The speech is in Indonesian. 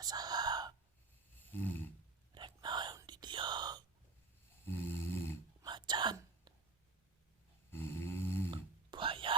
Saha Hmm. rek naon di dieu Hmm. macan Hmm. buaya